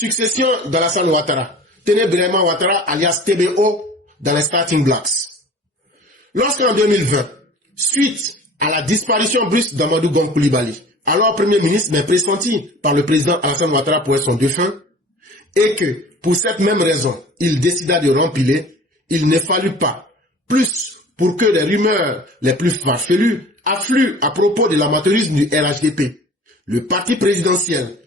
Succession d'Alassane Ouattara. Tenez Birama Ouattara, alias TBO, dans les Starting Blocks. Lorsqu'en 2020, suite à la disparition brusque d'Amadou Gon Coulibaly, alors Premier ministre, mais pressenti par le président Alassane Ouattara pour être son défunt, et que, pour cette même raison, il décida de rempiler, il ne fallut pas plus pour que les rumeurs les plus farfelues affluent à propos de l'amateurisme du RHDP, le parti présidentiel,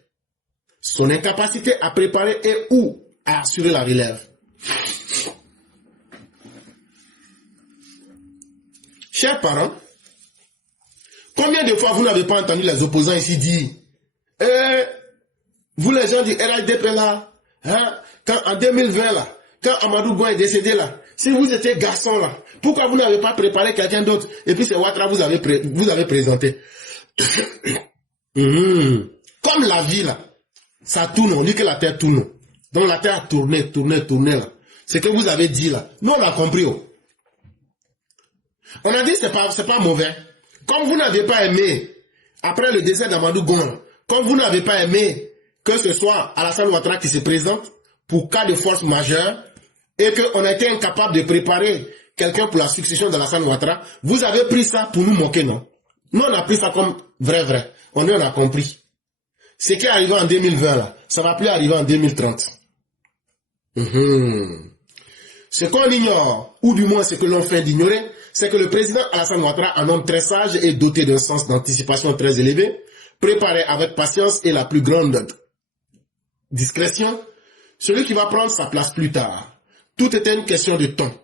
son incapacité à préparer et ou à assurer la relève. Chers parents, combien de fois vous n'avez pas entendu les opposants ici dire vous les gens du RHDP là, hein, quand en 2020 là, quand Amadou Gon est décédé là, si vous étiez garçon là, pourquoi vous n'avez pas préparé quelqu'un d'autre et puis c'est Ouattara vous avez présenté. Comme la vie là, ça tourne, on dit que la terre tourne. Donc la terre a tourné là. Ce que vous avez dit là, nous on l'a compris. Oh. On a dit c'est pas mauvais. Comme vous n'avez pas aimé, après le décès d'Amadou Gon, comme vous n'avez pas aimé que ce soit Alassane Ouattara qui se présente pour cas de force majeure et qu'on a été incapable de préparer quelqu'un pour la succession d'Alassane Ouattara, vous avez pris ça pour nous moquer, non? Nous on a pris ça comme vrai. On a compris. Ce qui est arrivé en 2020 là, ça va plus arriver en 2030. Ce qu'on ignore, ou du moins ce que l'on fait d'ignorer, c'est que le président Alassane Ouattara, un homme très sage et doté d'un sens d'anticipation très élevé, préparé avec patience et la plus grande discrétion, celui qui va prendre sa place plus tard. Tout était une question de temps.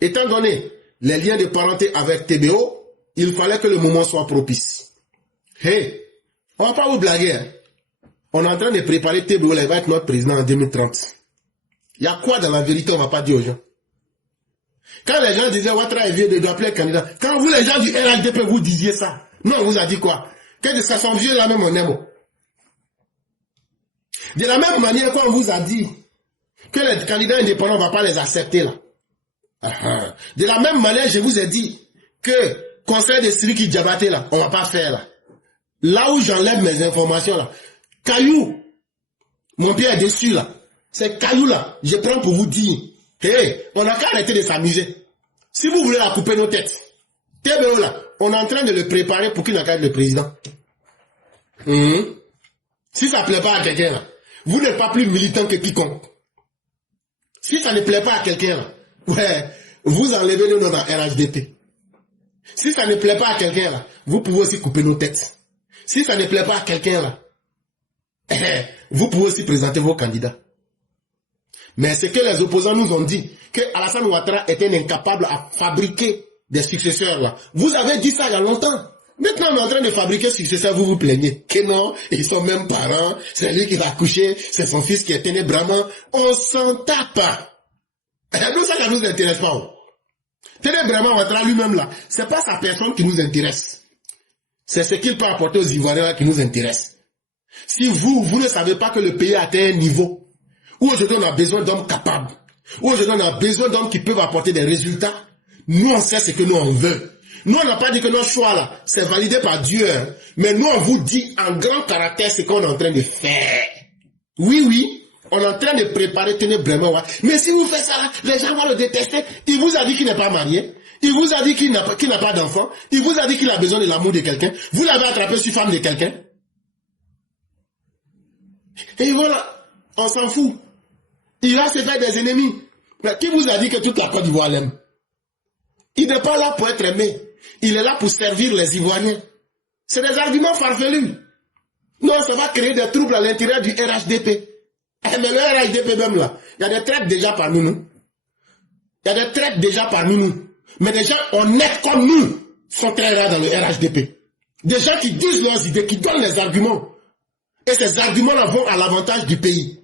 Étant donné les liens de parenté avec TBO, il fallait que le moment soit propice. Hey, on va pas vous blaguer. Hein? On est en train de préparer TBO, il va être notre président en 2030. Il y a quoi dans la vérité, on va pas dire aux gens. Quand les gens disaient Ouattara est vieux, de doit plus être candidat. Quand vous, les gens du RHDP, vous disiez ça. Non, on vous a dit quoi? Que de ça sont vieux là même, on aime. De la même manière qu'on vous a dit que les candidats indépendants, on ne va pas les accepter là. De la même manière, je vous ai dit que conseil de Siriki Diabaté là, on ne va pas faire là. Là où j'enlève mes informations là, Caillou, mon pied est dessus là. C'est Caillou là, je prends pour vous dire, hey, on n'a qu'à arrêter de s'amuser. Si vous voulez la couper nos têtes, TBO là, on est en train de le préparer pour qu'il n'a qu'à être le président. Si ça ne plaît pas à quelqu'un là, vous n'êtes pas plus militant que quiconque. Si ça ne plaît pas à quelqu'un là, ouais, vous enlevez le nom dans RHDP. Si ça ne plaît pas à quelqu'un là, vous pouvez aussi couper nos têtes. Si ça ne plaît pas à quelqu'un là, vous pouvez aussi présenter vos candidats. Mais c'est que les opposants nous ont dit que Alassane Ouattara était incapable à fabriquer des successeurs là. Vous avez dit ça il y a longtemps. Maintenant on est en train de fabriquer successeurs, vous vous plaignez. Que non, ils sont même parents, c'est lui qui va accoucher, c'est son fils qui est ténébrament. On s'en tape. Nous ça ne nous intéresse pas. Ténébrament Ouattara lui-même là, c'est pas sa personne qui nous intéresse. C'est ce qu'il peut apporter aux Ivoiriens là qui nous intéresse. Si vous ne savez pas que le pays a atteint un niveau où aujourd'hui on a besoin d'hommes capables, où aujourd'hui on a besoin d'hommes qui peuvent apporter des résultats, nous on sait ce que nous on veut. Nous on n'a pas dit que notre choix là, c'est validé par Dieu, hein, mais nous on vous dit en grand caractère ce qu'on est en train de faire. Oui, on est en train de préparer Ténébrement. Mais si vous faites ça là, les gens vont le détester. Il vous a dit qu'il n'est pas marié, il vous a dit qu'il n'a pas d'enfant, il vous a dit qu'il a besoin de l'amour de quelqu'un, vous l'avez attrapé sur femme de quelqu'un. Et voilà, on s'en fout. Il va se faire des ennemis. Mais qui vous a dit que toute la Côte d'Ivoire l'aime? Il n'est pas là pour être aimé. Il est là pour servir les Ivoiriens. C'est des arguments farfelus. Non, ça va créer des troubles à l'intérieur du RHDP. Mais le RHDP même là, il y a des traites déjà parmi nous. Il y a des traites déjà parmi nous. Mais des gens honnêtes comme nous sont très rares dans le RHDP. Des gens qui disent leurs idées, qui donnent les arguments. Et ces arguments-là vont à l'avantage du pays.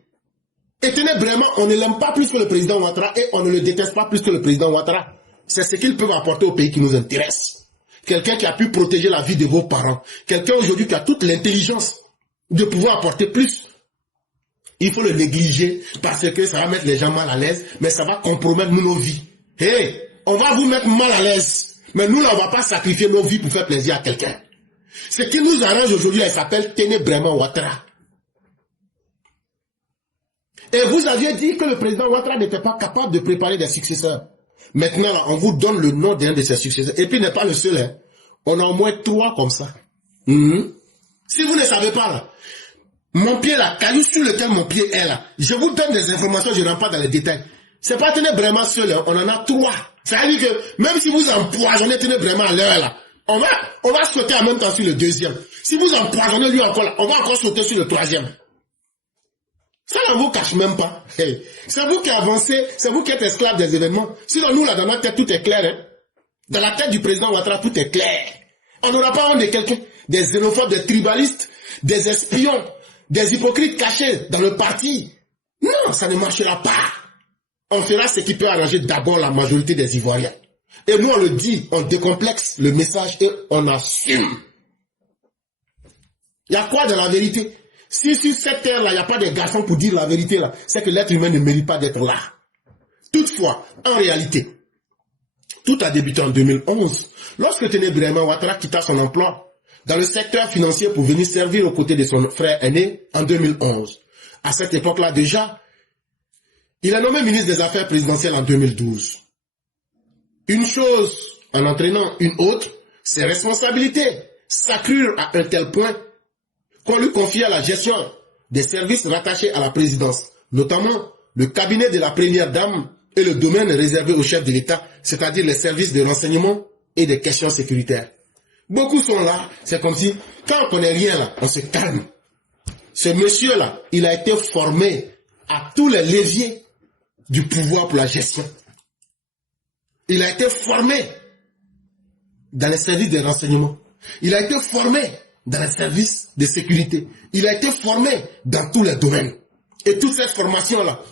Et tenez vraiment, on ne l'aime pas plus que le président Ouattara et on ne le déteste pas plus que le président Ouattara. C'est ce qu'ils peuvent apporter au pays qui nous intéresse. Quelqu'un qui a pu protéger la vie de vos parents. Quelqu'un aujourd'hui qui a toute l'intelligence de pouvoir apporter plus. Il faut le négliger parce que ça va mettre les gens mal à l'aise, mais ça va compromettre nos vies. Hey, on va vous mettre mal à l'aise, mais nous là, on ne va pas sacrifier nos vies pour faire plaisir à quelqu'un. Ce qui nous arrange aujourd'hui, elle s'appelle Ténébrement Ouattara. Et vous aviez dit que le président Ouattara n'était pas capable de préparer des successeurs. Maintenant, là, on vous donne le nom d'un de ses successeurs. Et puis, il n'est pas le seul. Hein. On a au moins 3 comme ça. Si vous ne savez pas, là, mon pied là, caillou sur lequel mon pied est là, je vous donne des informations, je ne rentre pas dans les détails. C'est pas Téné Bréma seul, hein, on en a 3. Ça veut dire que même si vous empoisonnez Téné Bréma à l'heure là, on va sauter en même temps sur le deuxième. Si vous empoisonnez lui encore là, on va encore sauter sur le troisième. Ça ne vous cache même pas. Hey. C'est vous qui avancez, c'est vous qui êtes esclave des événements. Sinon nous là dans notre tête tout est clair. Hein. Dans la tête du président Ouattara tout est clair. On n'aura pas honte de quelqu'un, des xénophobes, des tribalistes, des espions, des hypocrites cachés dans le parti. Non, ça ne marchera pas. On fera ce qui peut arranger d'abord la majorité des Ivoiriens. Et nous on le dit, on décomplexe le message et on assume. Il y a quoi dans la vérité? Si sur cette terre-là, il n'y a pas de garçons pour dire la vérité, là, c'est que l'être humain ne mérite pas d'être là. Toutefois, en réalité, tout a débuté en 2011, lorsque Téné Bréma Ouattara quitta son emploi dans le secteur financier pour venir servir aux côtés de son frère aîné en 2011. À cette époque-là déjà, il a nommé ministre des Affaires présidentielles en 2012. Une chose en entraînant une autre, ses responsabilités s'accrurent à un tel point qu'on lui confia la gestion des services rattachés à la présidence, notamment le cabinet de la première dame et le domaine réservé au chef de l'État, c'est-à-dire les services de renseignement et des questions sécuritaires. Beaucoup sont là, c'est comme si, quand on connaît rien là, on se calme. Ce monsieur-là, il a été formé à tous les leviers du pouvoir pour la gestion. Il a été formé dans les services de renseignement. Il a été formé dans les services de sécurité. Il a été formé dans tous les domaines. Et toute cette formation-là,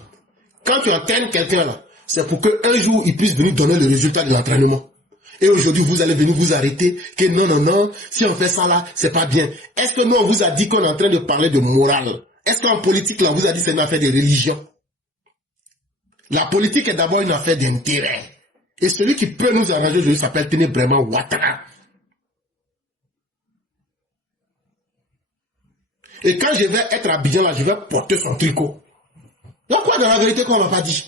quand tu entraînes quelqu'un là, c'est pour qu'un jour, il puisse venir donner le résultat de l'entraînement. Et aujourd'hui, vous allez venir vous arrêter que non, non, non, si on fait ça là, c'est pas bien. Est-ce que nous, on vous a dit qu'on est en train de parler de morale? Est-ce qu'en politique, là, on vous a dit que c'est une affaire de religion? La politique est d'abord une affaire d'intérêt. Et celui qui peut nous arranger aujourd'hui s'appelle Téné Bréma Ouattara. Et quand je vais être à Abidjan, là, je vais porter son tricot. Il y a quoi dans la vérité qu'on ne m'a pas dit?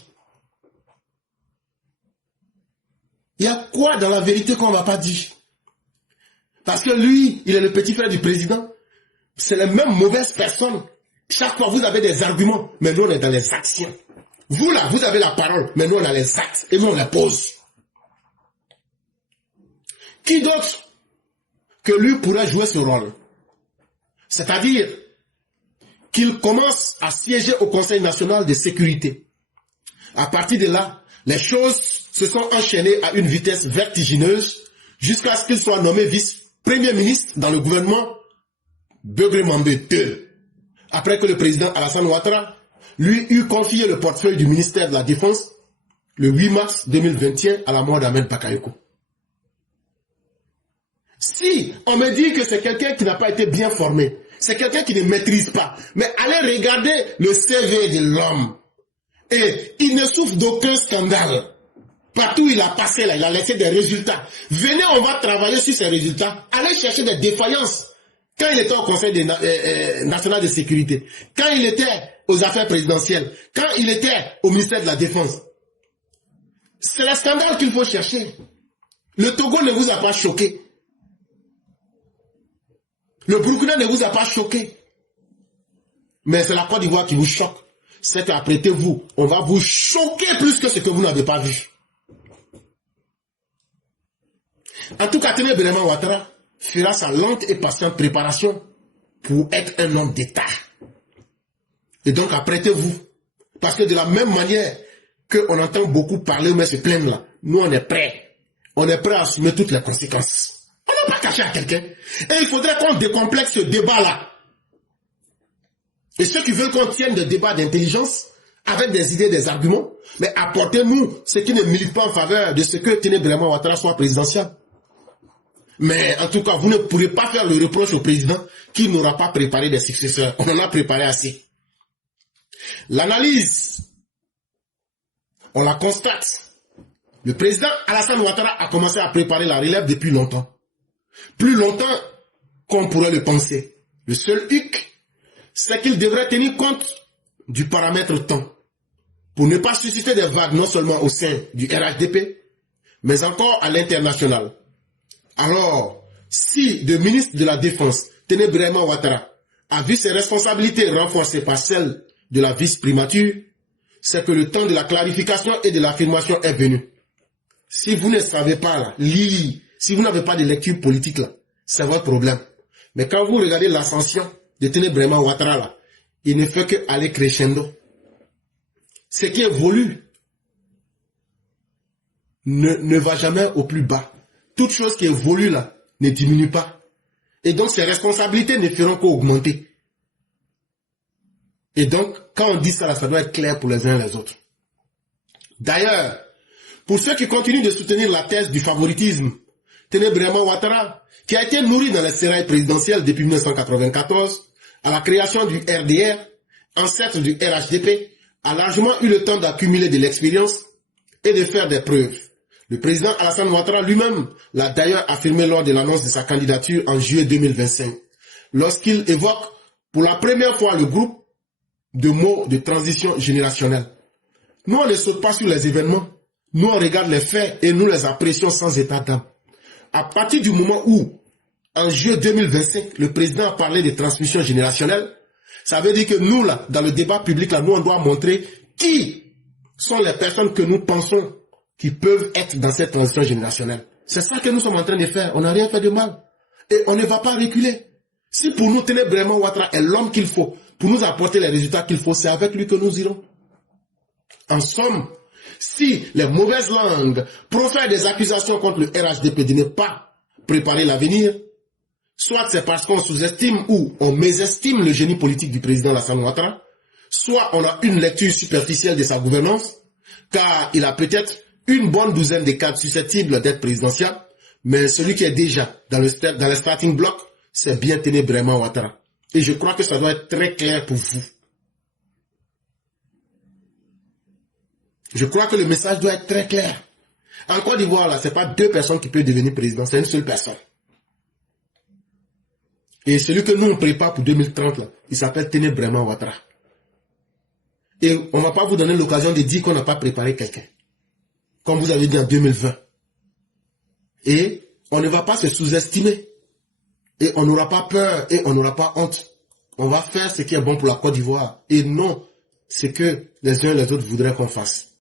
Il y a quoi dans la vérité qu'on ne m'a pas dit? Parce que lui, il est le petit frère du président. C'est la même mauvaise personne. Chaque fois, vous avez des arguments, mais nous, on est dans les actions. Vous, là, vous avez la parole, mais nous, on a les actes, et nous, on les pose. Qui d'autre que lui pourrait jouer ce rôle? C'est-à-dire qu'il commence à siéger au Conseil national de sécurité. À partir de là, les choses se sont enchaînées à une vitesse vertigineuse jusqu'à ce qu'il soit nommé vice-premier ministre dans le gouvernement Begré-Mambé II. Après que le président Alassane Ouattara lui eut confié le portefeuille du ministère de la Défense le 8 mars 2021 à la mort d'Ahmed Bakayoko. Si on me dit que c'est quelqu'un qui n'a pas été bien formé, c'est quelqu'un qui ne maîtrise pas, mais allez regarder le CV de l'homme. Et il ne souffre d'aucun scandale. Partout où il a passé là, il a laissé des résultats. Venez, on va travailler sur ces résultats. Allez chercher des défaillances. Quand il était au Conseil national de sécurité, quand il était aux affaires présidentielles, quand il était au ministère de la Défense, c'est le scandale qu'il faut chercher. Le Togo ne vous a pas choqué. Le Burkina ne vous a pas choqué. Mais c'est la Côte d'Ivoire qui vous choque. C'est qu'apprêtez-vous, on va vous choquer plus que ce que vous n'avez pas vu. En tout cas, Téné Bréma Ouattara fera sa lente et patiente préparation pour être un homme d'État. Et donc, apprêtez-vous. Parce que de la même manière qu'on entend beaucoup parler, mais se plaindre là, nous on est prêts. On est prêts à assumer toutes les conséquences. On n'a pas caché à quelqu'un. Et il faudrait qu'on décomplexe ce débat-là. Et ceux qui veulent qu'on tienne des débats d'intelligence, avec des idées, des arguments, mais apportez-nous ce qui ne milite pas en faveur de ce que Téné Bréma Ouattara soit présidentiel. Mais en tout cas, vous ne pourrez pas faire le reproche au président qui n'aura pas préparé des successeurs. On en a préparé assez. L'analyse, on la constate. Le président Alassane Ouattara a commencé à préparer la relève depuis longtemps. Plus longtemps qu'on pourrait le penser. Le seul hic, c'est qu'il devrait tenir compte du paramètre temps pour ne pas susciter des vagues non seulement au sein du RHDP, mais encore à l'international. Alors, si le ministre de la Défense, Téné Birahima Ouattara, a vu ses responsabilités renforcées par celles de la vice-primature, c'est que le temps de la clarification et de l'affirmation est venu. Si vous ne savez pas là, lire, si vous n'avez pas de lecture politique là, c'est votre problème. Mais quand vous regardez l'ascension de Téné Birahima Ouattara là, il ne fait qu'aller crescendo. Ce qui évolue ne va jamais au plus bas. Toute chose qui évolue là ne diminue pas. Et donc ses responsabilités ne feront qu'augmenter. Et donc, quand on dit ça là, ça doit être clair pour les uns et les autres. D'ailleurs, pour ceux qui continuent de soutenir la thèse du favoritisme, Téné Birahima Ouattara, qui a été nourri dans les sérails présidentielles depuis 1994, à la création du RDR, ancêtre du RHDP, a largement eu le temps d'accumuler de l'expérience et de faire des preuves. Le président Alassane Ouattara lui-même l'a d'ailleurs affirmé lors de l'annonce de sa candidature en juillet 2025, lorsqu'il évoque pour la première fois le groupe de mots de transition générationnelle. Nous, on ne saute pas sur les événements, nous, on regarde les faits et nous les apprécions sans état d'âme. À partir du moment où, en juillet 2025, le président a parlé de transmission générationnelle, ça veut dire que nous, là, dans le débat public, là, nous, on doit montrer qui sont les personnes que nous pensons qui peuvent être dans cette transition générationnelle. C'est ça que nous sommes en train de faire. On n'a rien fait de mal. Et on ne va pas reculer. Si pour nous, Téné Birahima Ouattara est l'homme qu'il faut, pour nous apporter les résultats qu'il faut, c'est avec lui que nous irons. En somme, si les mauvaises langues profèrent des accusations contre le RHDP de ne pas préparer l'avenir, soit c'est parce qu'on sous-estime ou on mésestime le génie politique du président Alassane Ouattara, soit on a une lecture superficielle de sa gouvernance, car il a peut-être une bonne douzaine de cadres susceptibles d'être présidentiels, mais celui qui est déjà dans le starting block, c'est bien Téné Birahima Ouattara. Et je crois que ça doit être très clair pour vous. Je crois que le message doit être très clair. En Côte d'Ivoire, là, c'est pas deux personnes qui peuvent devenir président, c'est une seule personne. Et celui que nous on prépare pour 2030, là, il s'appelle Téné Birahima Ouattara. Et on ne va pas vous donner l'occasion de dire qu'on n'a pas préparé quelqu'un. Comme vous avez dit en 2020. Et on ne va pas se sous-estimer. Et on n'aura pas peur et on n'aura pas honte. On va faire ce qui est bon pour la Côte d'Ivoire. Et non ce que les uns et les autres voudraient qu'on fasse.